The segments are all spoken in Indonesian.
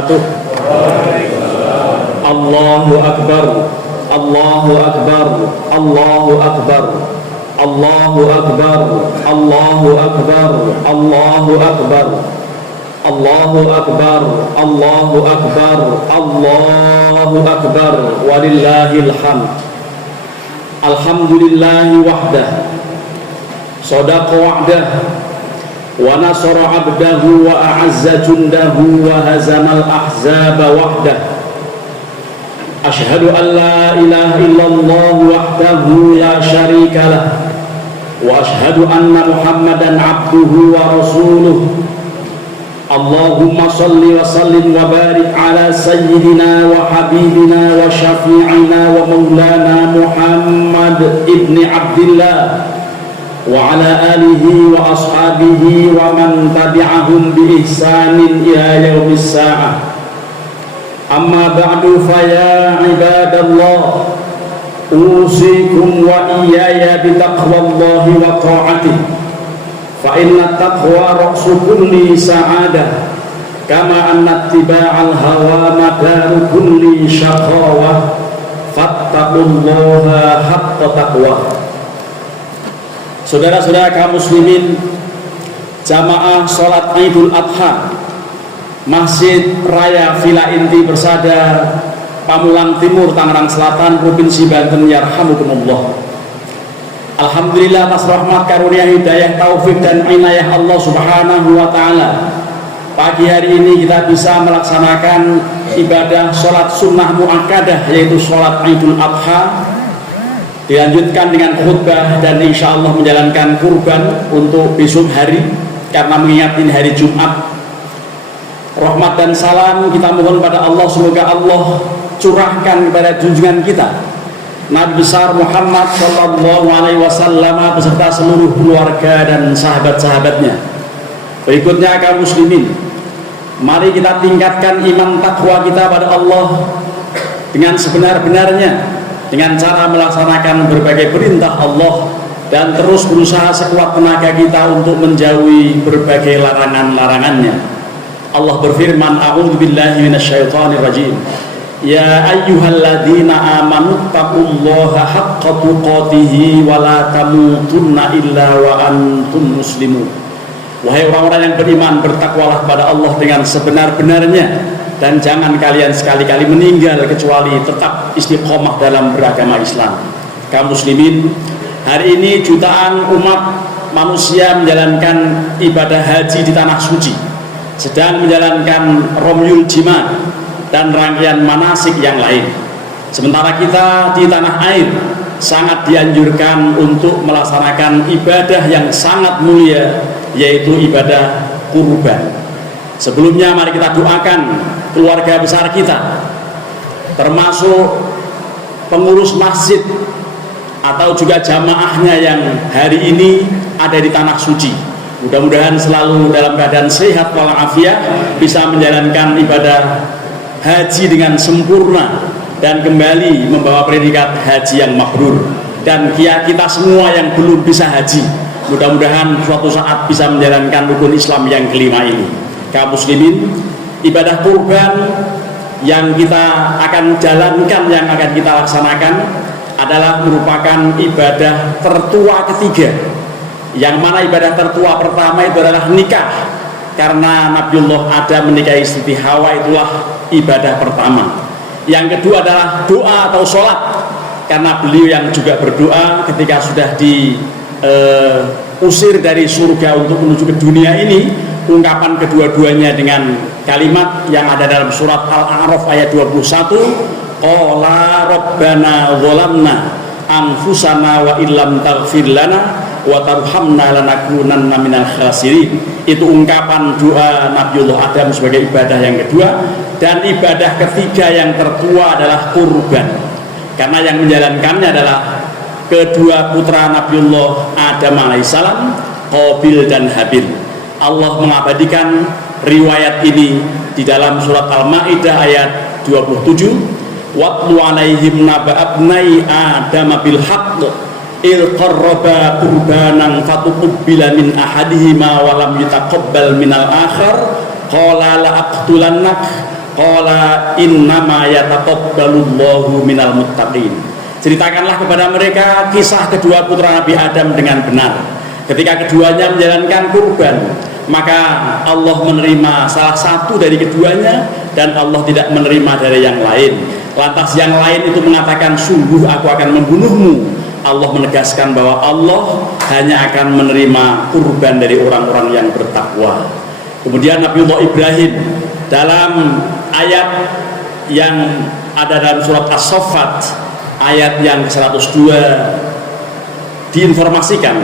wabarakatuh. Allahu Akbar, Allahu Akbar, Allahu Akbar, Allahu Akbar, Allahu Akbar, Allahu Akbar, Allahu Akbar, Allahu Akbar, Allahu Akbar, walillahil hamd. Alhamdulillahi wahdah, sadaqa wa'dah, wa nasara 'abdahu wa a'azza jundahu wa hazamal ahzaba wahdah. Ashhadu an la ilaha illallah wahdahu la syarika lah, wa ashhadu anna Muhammadan 'abduhu wa rasuluh. Allahumma salli wa sallim wa barik ala sayyidina wa habibina wa syafi'ina wa maulana Muhammad ibni Abdillah wa ala alihi wa ashabihi wa man tabi'ahum bi ihsanin ila yaumis sa'ah. Amma ba'du, fa ya ibadallah, usikum wa iyaya bi taqwallahi wa ta'atihi, fa inna taqwa ra'su kulli sa'adah, kama anna ittiba'al hawa madaru kulli syaqawah, fattaqullaha haqqa taqwa. Saudara-saudara kaum muslimin, jamaah salat Idul Adha Masjid Raya Villa Inti Persada, Pamulang Timur, Tangerang Selatan, Provinsi Banten, yarhamukumullah. Alhamdulillah atas rahmat karunia hidayah taufik dan inayah Allah Subhanahu wa taala, pagi hari ini kita bisa melaksanakan ibadah sholat sunnah muakkadah, yaitu sholat Idul Adha, dilanjutkan dengan khutbah dan insya Allah menjalankan kurban untuk besok hari, karena mengingat ini hari Jumat. Rahmat dan salam kita mohon pada Allah, semoga Allah curahkan kepada junjungan kita Nabi besar Muhammad sallallahu alaihi wasallam beserta seluruh keluarga dan sahabat-sahabatnya. Berikutnya kaum muslimin, mari kita tingkatkan iman takwa kita pada Allah dengan sebenar-benarnya, dengan cara melaksanakan berbagai perintah Allah dan terus berusaha sekuat tenaga kita untuk menjauhi berbagai larangan-larangannya. Allah berfirman, a'udzubillahi minasyaitonir rajim, ya ayyuhalladzina amanu taqullaha haqqa tuqatih wa la tamutunna illa wa antum muslimun. Wahai orang-orang yang beriman, bertakwalah pada Allah dengan sebenar-benarnya, dan jangan kalian sekali-kali meninggal kecuali tetap istiqomah dalam beragama Islam. Kaum muslimin, hari ini jutaan umat manusia menjalankan ibadah haji di tanah suci, sedang menjalankan Romyul Jima dan rangkaian manasik yang lain. Sementara kita di tanah air sangat dianjurkan untuk melaksanakan ibadah yang sangat mulia, yaitu ibadah kurban. Sebelumnya mari kita doakan keluarga besar kita, termasuk pengurus masjid atau juga jamaahnya yang hari ini ada di tanah suci. Mudah-mudahan selalu dalam keadaan sehat walafiat, bisa menjalankan ibadah haji dengan sempurna dan kembali membawa predikat haji yang mabrur. Dan kita semua yang belum bisa haji, mudah-mudahan suatu saat bisa menjalankan rukun Islam yang kelima ini. Kaum muslimin, ibadah kurban yang kita akan jalankan, yang akan kita laksanakan adalah merupakan ibadah tertua ketiga, yang mana ibadah tertua pertama itu adalah nikah, karena Nabiullah Adam menikahi Siti Hawa, itulah ibadah pertama. Yang kedua adalah doa atau sholat, karena beliau yang juga berdoa ketika sudah diusir dari surga untuk menuju ke dunia ini. Ungkapan kedua-duanya dengan kalimat yang ada dalam surat Al-A'raf ayat 21, qala rabbana zalamna anfusana wa illam taghfir lana wa tarhamna lanakunanna minal khasirin. Itu ungkapan doa Nabiullah Adam sebagai ibadah yang kedua. Dan ibadah ketiga yang tertua adalah kurban, karena yang menjalankannya adalah kedua putra Nabiullah Adam alaihissalam, Qabil dan Habil. Allah mengabadikan riwayat ini di dalam surat Al-Maidah ayat 27, watlu alaihim naba'abnai Adam bil haqq il qarraba qurbanan fatuqbila min ahadihima wa lam yutaqabbal minal akhar qala la aqtulannak qala innama yataqabbalullahu minal muttaqin. Ceritakanlah kepada mereka kisah kedua putra Nabi Adam dengan benar. Ketika keduanya menjalankan kurban, maka Allah menerima salah satu dari keduanya dan Allah tidak menerima dari yang lain. Lantas yang lain itu mengatakan, sungguh aku akan membunuhmu. Allah menegaskan bahwa Allah hanya akan menerima kurban dari orang-orang yang bertakwa. Kemudian Nabiullah Ibrahim dalam ayat yang ada dalam surat As-Saffat ayat yang ke-102 diinformasikan,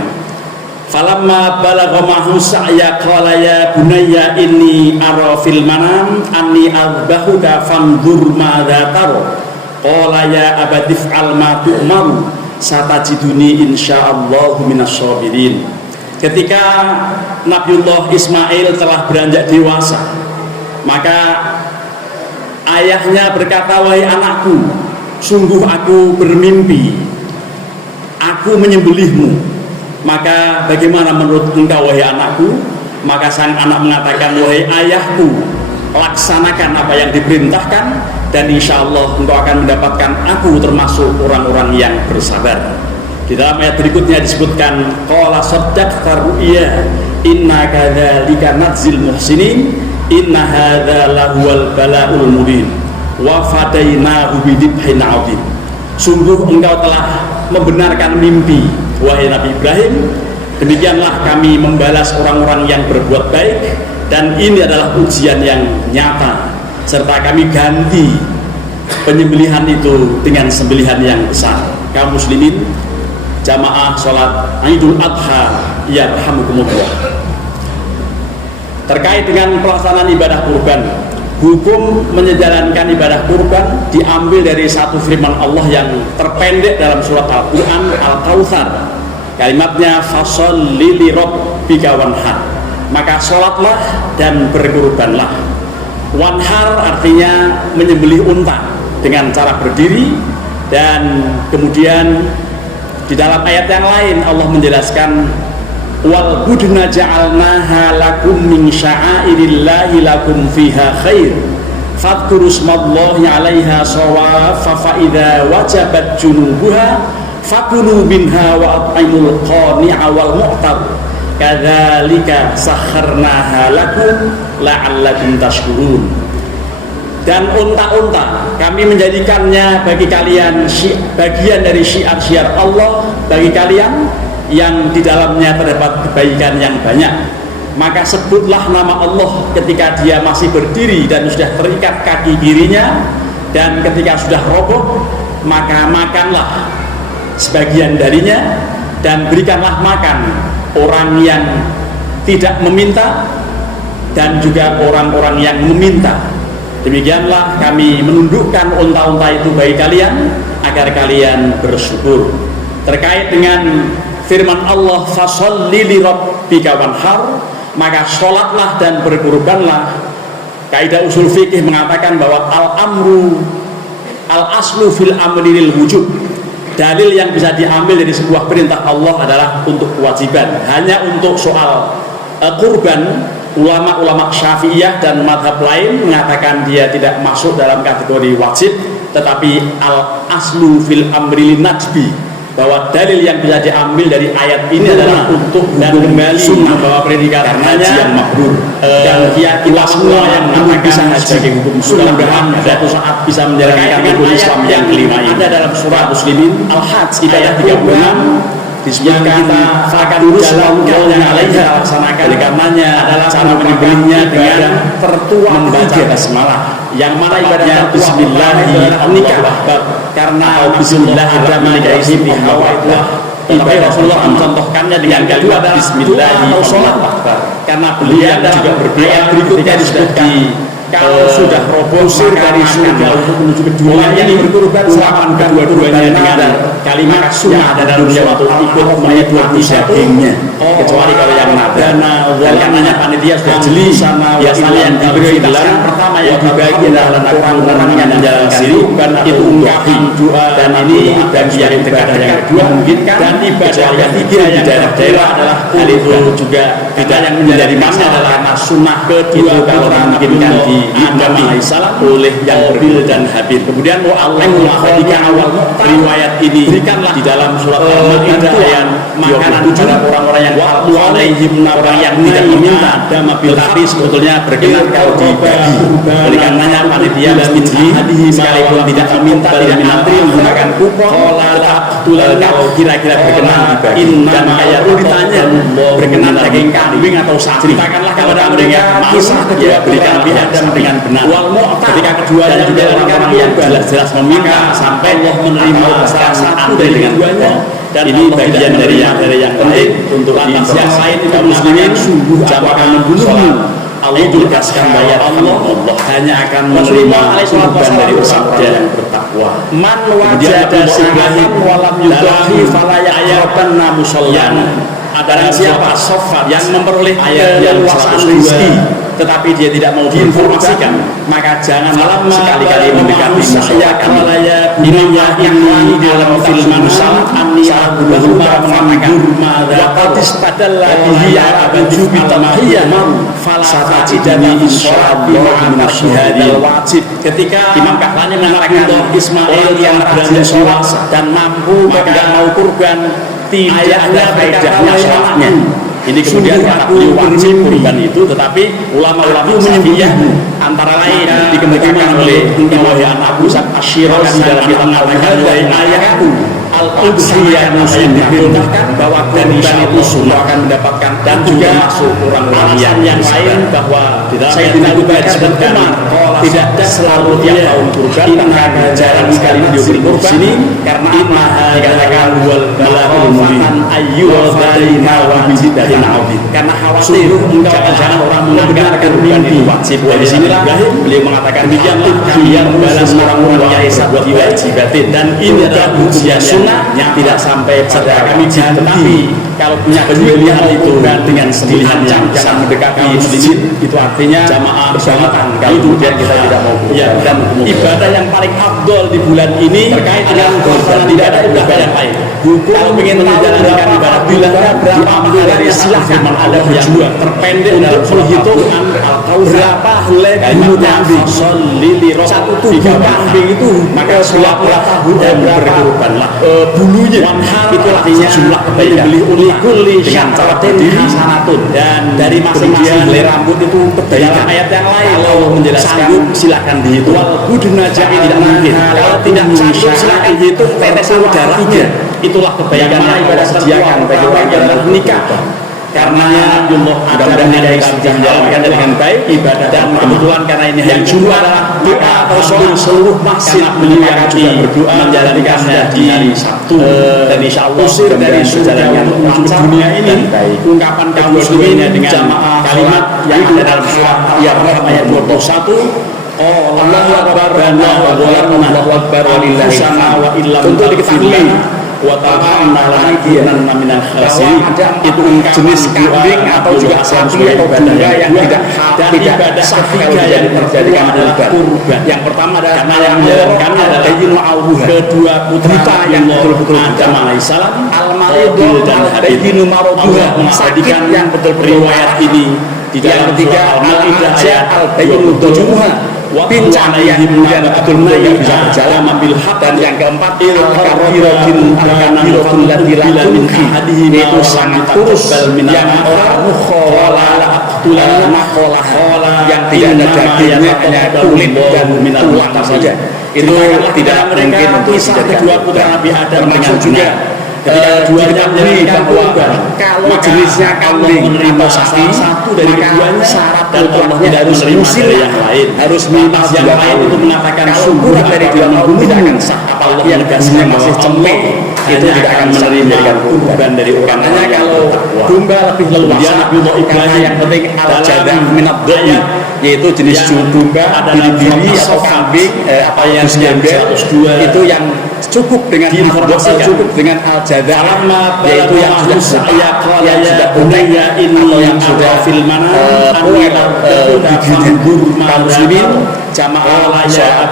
falamma balagha ma'hu sa'ya qala ya bunayya inni ara fil manam anni adbahuka fanzur madza tara qala ya abati fa'al ma tu'maru satajiduni insyaallahu minasyabirin. Ketika Nabiullah Ismail telah beranjak dewasa, maka ayahnya berkata, wahai anakku, sungguh aku bermimpi aku menyembelihmu, maka bagaimana menurut engkau wahai anakku? Maka sang anak mengatakan, wahai ayahku, laksanakan apa yang diperintahkan dan insya Allah engkau akan mendapatkan aku termasuk orang-orang yang bersabar. Di dalam ayat berikutnya disebutkan, qala saddaqta ru'ya inna kadzalika nadzil muhsinin inna hadza lahuwal bala'ul mubin wa fadainahu bidibhin 'adzim. Sungguh engkau telah membenarkan mimpi wahai Nabi Ibrahim, demikianlah kami membalas orang-orang yang berbuat baik dan ini adalah ujian yang nyata, serta kami ganti penyembelihan itu dengan sembelihan yang besar. Kaum muslimin jamaah sholat Idul Adha yarhamukumullah. Terkait dengan pelaksanaan ibadah kurban, hukum menjalankan ibadah kurban diambil dari satu firman Allah yang terpendek dalam surat Al-Quran Al-Kautsar. Kalimatnya fasholli li rabbika wanhar, maka sholatlah dan berkurbanlah. Wanhar artinya menyembelih unta dengan cara berdiri, dan kemudian di dalam ayat yang lain Allah menjelaskan, wal budna ja'alnaha lakum min sya'airillahi lakum fiha khair fadhkuru smallahi 'alaiha shawafa fa idza wajabat junubuha fakulu minha wa at'imul qani'a wal mu'tar kadzalika sakharnaha lakum la'allakum tashkurun. Dan unta-unta kami menjadikannya bagi kalian bagian dari syiar-syiar Allah bagi kalian yang di dalamnya terdapat kebaikan yang banyak. Maka sebutlah nama Allah ketika dia masih berdiri dan sudah terikat kaki kirinya, dan ketika sudah roboh maka makanlah sebagian darinya dan berikanlah makan orang yang tidak meminta dan juga orang-orang yang meminta. Demikianlah kami menundukkan unta-unta itu bagi kalian agar kalian bersyukur. Terkait dengan firman Allah fasholli li rabbika wanhar, maka sholatlah dan berkurbanlah. Kaidah usul fikih mengatakan bahwa al-amru al-aslu fil amri lil wujub. Dalil yang bisa diambil dari sebuah perintah Allah adalah untuk kewajiban. Hanya untuk soal kurban, ulama-ulama Syafi'iyah dan madhab lain mengatakan dia tidak masuk dalam kategori wajib, tetapi al-aslu fil amri lin najbi, bahwa dalil yang bisa diambil dari ayat ini adalah untuk dan kembali sunnah bahwa predikat karenanya yang mabrur dan keyakinan semua yang mengatakan sebagai hukum sunnah mudah-mudahan suatu saat bisa menjalankan rukun Islam yang kelima ini. Ada dalam surah Muslimin Al-Hajj ayat 36 disebutkan akan jalankan yang alaiha laksanakan. Oleh karenanya adalah cara menyembelihnya dengan tertua membaca basmalah, yang mana ibadahnya bismillahirrahmanirrahim, karena bismillah ada menikahi Siti Hawa itu. Tetapi Rasulullah mencontohkannya dengan kedua adalah bismillahirrahmanirrahim, karena beliau juga berdoa berikutnya disebutkan kalau sudah roboh dari surga untuk menuju ke dunia ini berkurban selama kedua-duanya dengan kalimat sunnah ada dalam suatu ikut menikmati dagingnya. kecuali kalau yang nada. Dan karenanya panitia sudah jeli biasanya yang diberi gelar pertama yang dibagi adalah orang-orang yang menjalankan diri itu ungkapan doa, dan ini bagi yang ibadah yang kedua dan ibadah yang ketiga yang di daerah-daerah adalah hal itu juga tidak yang menjadi masalah karena sunnah kedua kalau memungkinkan diimami oleh yang berbil dan habib. Kemudian ketika awal riwayat ini berikanlah di dalam surat Al-Maidah ayat makanan kepada orang-orang yang orang yang tidak meminta tapi sebetulnya berkenan kalau dibagi. Oleh karenanya panitia mesti sekalipun tidak meminta tidak mengantri menggunakan kupon kalau kira-kira berkenan dibagi. Dan ayat itu ditanya berkenan daging kambing atau sapi, ceritakanlah kepada mereka masak ya berikan Adam dengan benar. Ketika keduanya orang-orang yang jelas-jelas meminta sampai Allah menerima salah satu dari keduanya, dan ini bagian dari yang penting untuk yang lain itu muslimin sungguh jamaah membunuhmu. Allah tugaskan bayar Allah hanya akan menerima kurban dari sabda yang bertakwa. Man wajada sahabat walam yudahi falayaqrabanna musallan. Ada siapa sofat yang memperoleh keleluasaan rezeki tetapi dia tidak mau diinformasikan, maka janganlah sekali-kali mendekati musola. Imam yang lain dalam film Musal An-Niyah mengatakan waqadis padalla bihi abadu bitamahiyah falatidani isyarat bimasyhadil wajib. Ketika Imam Kahlani mengatakan Ismail yang rajin sholat dan mampu maka mau kurban tidak ada faedahnya sholatnya. Ini kemudian kata beliau wajib kurban itu, tetapi ulama-ulama Syafi'iyah antara lain dikemukakan oleh Imam Abu Sa'id Asy-Syirazi dalam kitab Al-Hidayah ayatku al-udhiyah diperintahkan bahwa kurban itu sunnah akan mendapatkan dan juga masuk orang-orang yang lain bahwa Sayyidina Abu Bakar disebutkan tidak selalu tiap tahun kurban, bahkan jarang sekali beliau berkurban sini karena dikatakan wal balagul mubin ayyul dalina wa bidatin audit, karena khawatir jangan orang menganggap kurban itu wajib. Dari sinilah beliau mengatakan demikianlah biar balas orang-orang yang buat wajibatin, dan ini adalah ujian sunnah tidak sampai pada kami tetapi kalau punya pilihan itu dengan pilihan yang jangan mendekati masjid itu artinya jamaah berjamaah. Kalau kemudian kita tidak mau dan ibadah yang paling afdol di bulan ini terkait dengan kurban, tidak ada ibadah yang lain. Kalau ingin menjalankan ibadah bilangnya berapa hari silahkan, ada yang dua terpendek untuk perhitungan berapa helai bulu kambing. Satu tubuh kambing itu maka berapa berkurbanlah bulunya, itu artinya jumlah kebaikan dengan cara berdiri sanatun, dan dari masing-masing helai rambut itu dalam ayat yang lain kalau menjelaskan silakan dihitung. Tapi tidak mungkin kalau tidak sanggup silakan dihitung tetesan darahnya. Itulah kebaikan yang Allah sediakan bagi orang yang menikah. Karena mudah-mudahan kita bisa menjalankan dengan baik ibadah, dan kebetulan karena ini yang jumlah adalah doa atau sholat seluruh masjid beliau yang juga berdoa menjalankannya di hari Sabtu, dan insya Allah usir dari surga untuk menuju dunia ini. Ungkapan kaum muslimin dengan kalimat yang ada dalam surat Al-Araf ayat 21, Allahu Akbar Allahu Akbar walillahil untuk diketahui itu jenis kambing atau juga sapi atau domba yang tidak sahih yang terjadikan kurban. Yang pertama adalah yang menjalankannya adalah kedua putra yang betul-betul Adam alaihissalam, al-maridul dan Habib sakit yang betul-betul riwayat ini di dalam ketiga al-Maidah al-Bayyinah pincang yang kemudian betul-betul yang bisa berjalan ambil hak, dan yang keempat al-kabiratun latilatunki itu sangat kurus yang yang tidak ada dagingnya, hanya kulit dan tulang saja. Itu tidak mungkin untuk kedua putra Nabi Adam, termasuk juga ketika keduanya menjadi kurban. Kalau jenisnya kambing atau sapi, satu dari keduanya syarat dan Allahnya harus musim yang lain, harus minimal yang lain itu mengatakan syukur dari dia membunuh tidak akan sah. Apalagi yang gasnya masih cemik itu tidak akan menerima kurban dari orang. Karena kalau domba lebih leluasa, karena yang penting al-jadah minat doi, yaitu jenis domba, biri-biri atau kambing apa yang itu yang cukup dengan al-jadzah, yaitu yang sudah tunai atau yang sudah kaum muslimin jamaah sholat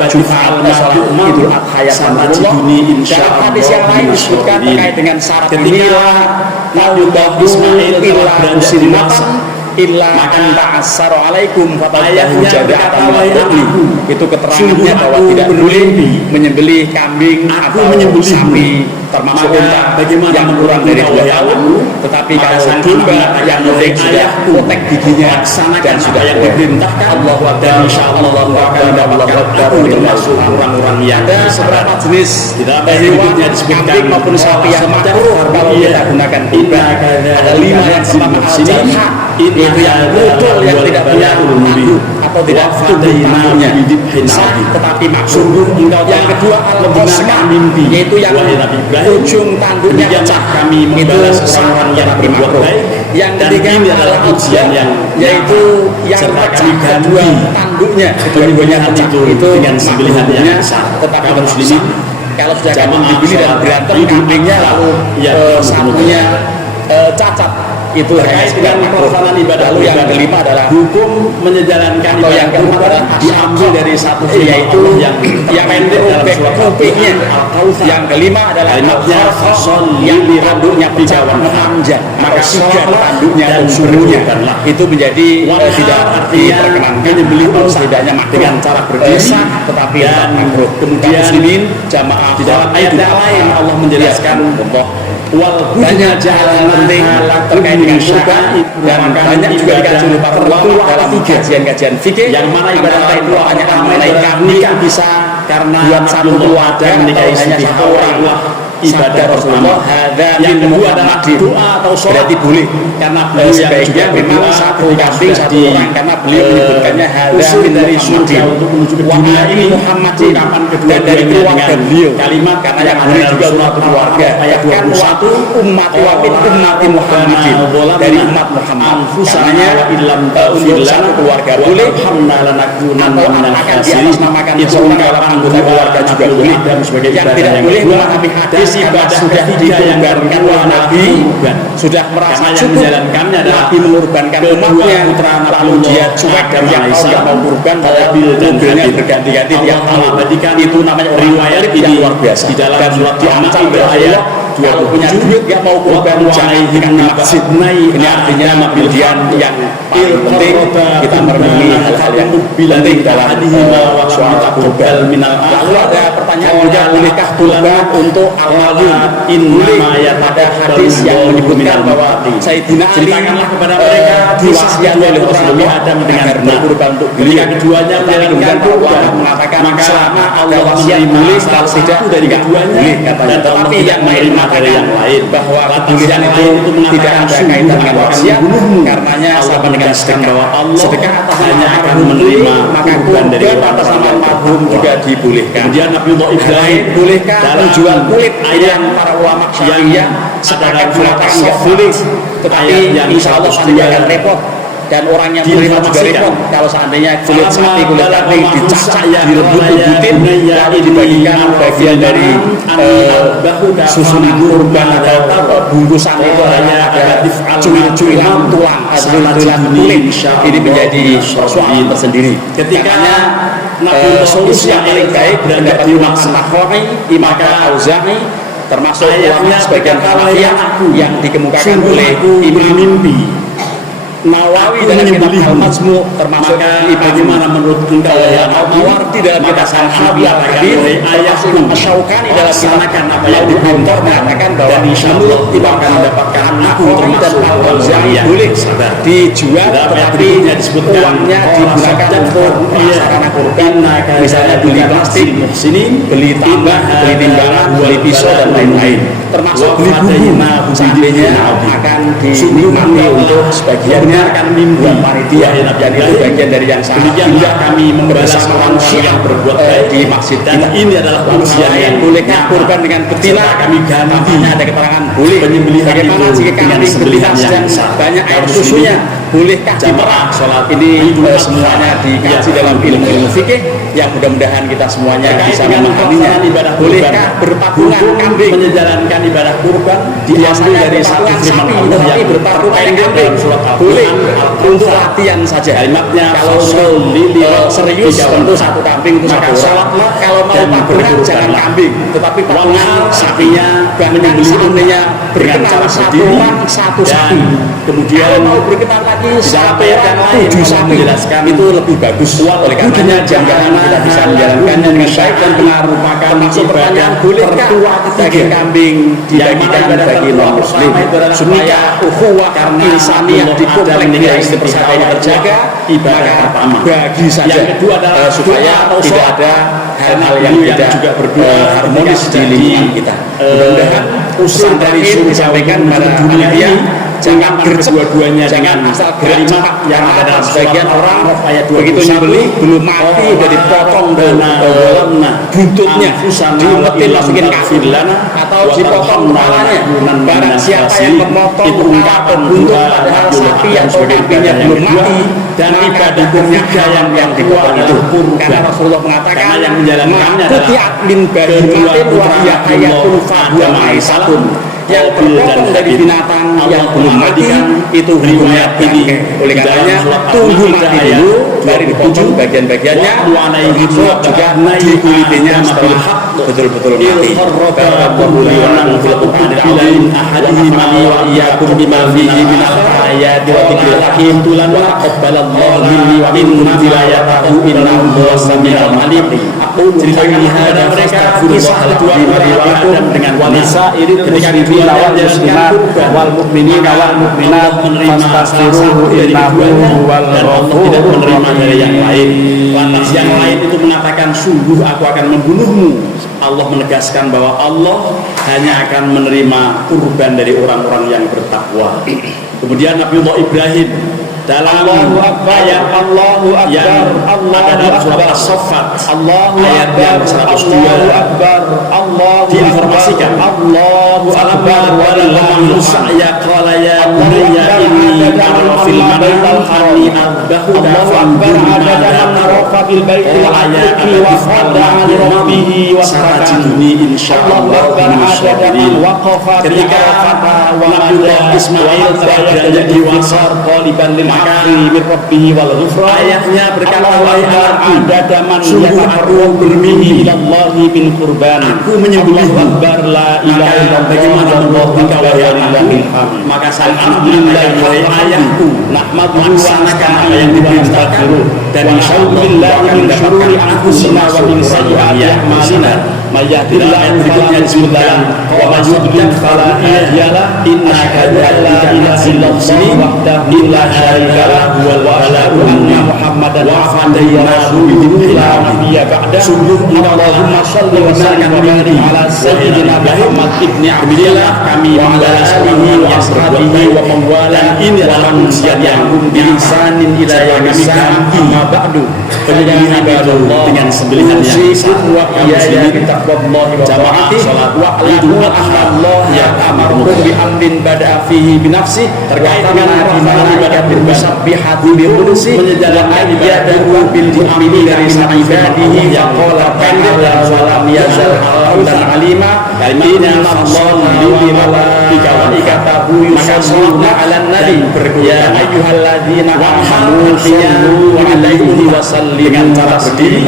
Idul Adha ya dalam hadis yang lain disebutkan terkait dengan syarat ini illa an ta'assara alaikum fatadhu jada'atan itu keterangannya bahwa tidak boleh menyembelih kambing atau sapi termasuk unta yang kurang dari 2 tahun, tetapi kalau domba yang penting sudah potek giginya dan sudah yang diperintahkan Allahu Akbar insyaallah aku termasuk orang-orang yang ada beberapa jenis hewan kambing maupun sapi yang makruh kalau kita gunakan kurban. Ada 5 yang pertama al-jazha, itu yang mutul yang tidak punya tanduk atau tidak tumbuh tanduknya sah tetapi makruh. Yang kedua al-qasma, yaitu yang ujung tanduknya pecah, itu sah tetapi makruh. Yang ketiga adalah ujian yaitu yang pecah kedua tanduknya, kedua-duanya pecah, itu dengan sembelihan yang sah tetapi muslimin. Kalau sudah kambing dibeli dan berantem kambingnya lalu satunya cacat, itu hanya sekedar pelaksanaan ibadah. Lalu yang kelima adalah hukum menjalankan atau yang keempat adalah diambil dari satu yaitu yang pendek kupingnya. Yang kelima adalah yang tanduknya pecah panjang, maka sigar tanduknya dan suruhnya itu menjadi tidak diperkenankan. Menyembelih setidaknya dengan cara berdiri tetapi makruh. Kemudian muslimin jamaah di dalam ayat lain Allah menjelaskan wal banyak jalan penting terkait dengan kurban dan banyak juga dikaji oleh para ulama dalam kajian-kajian fikih yang mana ibadah itu hanya mengenai kambing bisa karena buat satu keluarga menikahi hanya satu orang ibadah Rasulullah. Yang kedua adalah doa atau sholat, berarti boleh karena beliau sebaiknya memang satu kambing satu orang karena beliau menyebutkannya usul dari surga untuk menuju ke dunia ini Muhammad kapan kedua dari keluarga beliau kalimat karena yang boleh juga suatu keluarga kan suatu umat ummati Muhammadin dari umat Muhammad karenanya untuk satu keluarga boleh atau akan diatasnamakan seorang dalam anggota keluarga juga boleh. Yang tidak boleh memahami hadis ibadah sudah dikurbankan oleh Nabi, sudah merasa cukup menjalankannya, Nabi mengorbankan umatnya, lalu dia cuek dan yang kau tidak mau kurban, mobilnya berganti-ganti tiap tahun. Itu namanya riwayat yang luar biasa. Di dalam surat diancam ayat kalau punya duit gak mau kurban jangan di masjid. Ini artinya kemudian yang paling penting kita merenungi hal-hal yang penting dalam soal kurban. Lalu ada pertanyaan juga, bolehkah kurban untuk al-malum? Boleh. Ada hadis yang menyebutkan bahwa Sayyidina Ali kepada mereka diwasiatkan oleh Rasulullah dengan berkurban untuk beliau. Keduanya menjalankan kurban mengatakan selama Allah wasiat boleh, kalau tidak dari keduanya boleh katanya. Tetapi yang menerima dari yang lain bahwa kebolehan itu tidak ada kaitan dengan wasiat, karenanya sama dengan sedekah atas nama akan menerima maka kurban atas nama almarhum juga dibolehkan. Kemudian Nabiullah Ibrahim bolehkah menjual kulit yang para ulama Syafi'iyah sebagai mengatakan nggak boleh, tetapi insya Allah tidak akan repot dan orang yang menerima juga repot kalau seandainya kulit sapi kulit kambing dicacah direbut-rebutin lalu dibagikan bagian dari susun kurban atau bungkusan itu hanya ada cuil-cuilan tulang tulang kulit, ini menjadi soal tersendiri. Ketikanya solusi yang paling baik mendapat Imam An-Nawawi, Imam Al-Auza'i termasuk ulama sebagian Hanafiyah yang dikemukakan oleh Imam Nawawi dalam kitab Al-Majmu' termasuk bagaimana menurut engkau ya Al-Mawardi dalam kitab Al-Habiyah Kabir, termasuk Imam Asy-Syaukani dalam kitab Laudul Antar mengatakan bahwa menurut Imam mendapatkan aku dan Al-Auza'i boleh dijual tetapi uangnya digunakan untuk sarana kurban, misalnya beli plastik, beli tambah, beli timbangan, beli pisau dan lain-lain, termasuk beli bumbu seandainya akan dinikmati untuk sebagiannya akan buat panitia dan itu bagian dari yang sangat indah kami bersama manusia yang berbuat baik di masjid kita. Ini adalah ujian yang bolehkah kurban dengan betina, kami ganti ada keterangan boleh. Bagaimana jika kambing betina sedang banyak air susunya, bolehkah diperah? Ini semuanya dikaji dalam ilmu fikih yang mudah-mudahan kita semuanya bisa memahaminya. Bolehkah berpatungan kambing menjalankan ibadah kurban diambil dari satu firman Allah yang berpatungan kambing? Boleh untuk latihan saja. Kalimatnya kalau serius tentu satu kambing itu satu orang. Kalau mau patungan jangan kambing, tetapi patungan sapinya, menyembeli sapinya berkenan satu orang satu sapi. Kemudian mau berkenan lagi satu orang 7 sapi, itu lebih bagus. Oleh karenanya jangan kita bisa menjalankannya dengan baik dan benar. Termasuk pertanyaan, bolehkah daging kambing dibagikan bagi non muslim supaya ukhuwah insaniyah di komplek kita ini persatuan terjaga? Ibadah pertama bagi saja. Yang kedua adalah supaya tidak ada hal-hal yang tidak juga harmonis di lingkungan kita. Mudah-mudahan usul dari Syekh disampaikan pada dunia ini jangan kedua-duanya dengan asal kalimat yang ada dalam sebagian orang begitu nyembeli belum mati udah dipotong buntutnya diumetin masukin kafir atau dipotong kepalanya. Barang siapa yang memotong kepala atau buntut padahal sapi atau kambingnya belum mati dan ibadah ketiga yang kedua itu karena Rasulullah mengatakan yang menjalankannya adalah min bahimatin wa hiya hayatun fahuwa maisatun, yang terpotong dari binatang yang belum mati itu hukumnya tinggi. Oleh karenanya tunggu mati dulu dari dipotong bagian-bagiannya, termasuk juga di kulitnya setelah betul-betul mati. Cerita ini ada mereka kisah kedua Adam dengan wanita ini ketika wal muslimat wal mu'minina wal mu'minat fastaghfiruhu innahu wal ghafurur rahim. Dari yang lain, lantas yang lain itu mengatakan sungguh aku akan membunuhmu. Allah menegaskan bahwa Allah hanya akan menerima kurban dari orang-orang yang bertakwa. Kemudian Nabiullah Ibrahim dalam ayat Allahu Akbar, yang ada dalam surat As-Saffat ayat yang 102 diinformasikan falamma balagha sa'ya qala ya bunayya inni ara fil manam anni adbahuka fanzur madza fil baiti wa ayati wa qad'a li rabbih wa satajiduni insyaallah ketika Nabiullah Ismail berada di wasar qaliban lil ayahnya berkata, wahai anakku, sungguh aku bermimpi aku menyembelihmu. Bagaimana membawa wahai anakku? Maka sang anak mengatakan, wahai ayahku, laksanakan apa yang diperintahkan dan insyaallah akan mendapatkan anfusina wa min sayyi'ati a'malina. Mayyadillahu fala mudilla lahu wa may yudlil fala hadiya lahu. Innaka la ilaha illallah wahdahu la syarika lahu wa asyhadu anna Muhammadan abduhu wa rasuluhu la nabiyya ba'dahu. Allahumma shalli wa sallim wa barik ala sayyidina Muhammad ibni Abdillah wa ala alihi wa ashabihi wa man wala. Ini adalah ujian yang bilisanin ila yaumil qiyamah ba'du. Penyembelihan itu dengan sembelihan yang sah wa iyaya bitaqwallahi wa ta'ati wa alamu Allah ya amarukum bi amrin bada'a fihi bi nafsi terkait dengan mana ibadah bermusabbihati bi qudsi wa ayyadahu bil mu'minin dari ibadihi wa qala ta'ala wa lam yazal dan alima inna allaha wa malaikatahu yusalluna 'alan nabi ya ayyuhalladzina amanu sallu 'alaihi wa sallimu dengan cara berdiri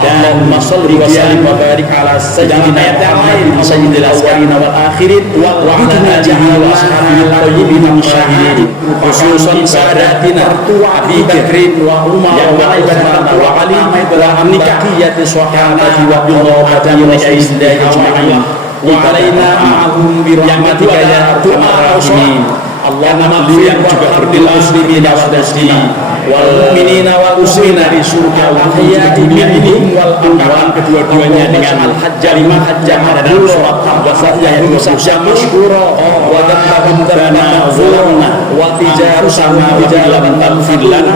dan sholli wa sallim wa barik ala sayyidina Muhammad sayyidil awwalin wal akhirin wa ala alihi wa ashabihi thayyibin musyahidin khususan sadatina Abi Bakrin wa Umar wa Utsman wa Ali wa amnikiyati sahabati wa billahi wa sayyidina ajma'in wa alaina ma'ahum bi rahmatika ya arhamar rahimin. Allahumma maghfir yang juga berdil muslimin wal muslimin wal mu'minina wal muslimina di surga wal ahya'i minhum wal amwat kedua-duanya dengan al-hajjah lima hajjah ada dalam surat Al-Baqarah ayat 21 masyhura wa dhanbahum dhanna zulmna wa tijarusana tijaran tanfir lana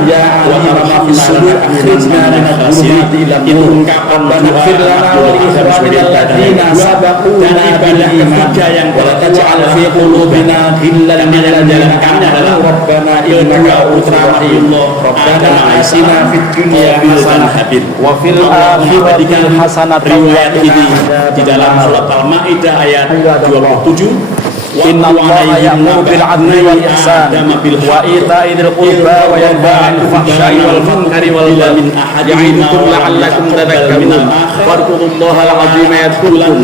wa tarhamna sudur akhirna min al-dhulumati ila nur rabbana lana wa li ikhwanina alladziina sabaquna bil iman wa la taj'al fi qulubina ghillan lil menjalankannya adalah Rabbana kedua putra Nabiullah Rabbana Adam atina fid dunya hasanah Habil. wa fil Allah akhirati mengabadikan hasanatan riwayat ini di dalam surat Al-Maidah ayat 27. Inna Allaha ya'muru bil 'adli wal ihsan wa ita'i dzil qurba wa yanha 'anil fahsya'i wal munkari wal baghi ya'idukum la'allakum tadhakkarun. Fadhkurullaha al-'azima yadhkurkum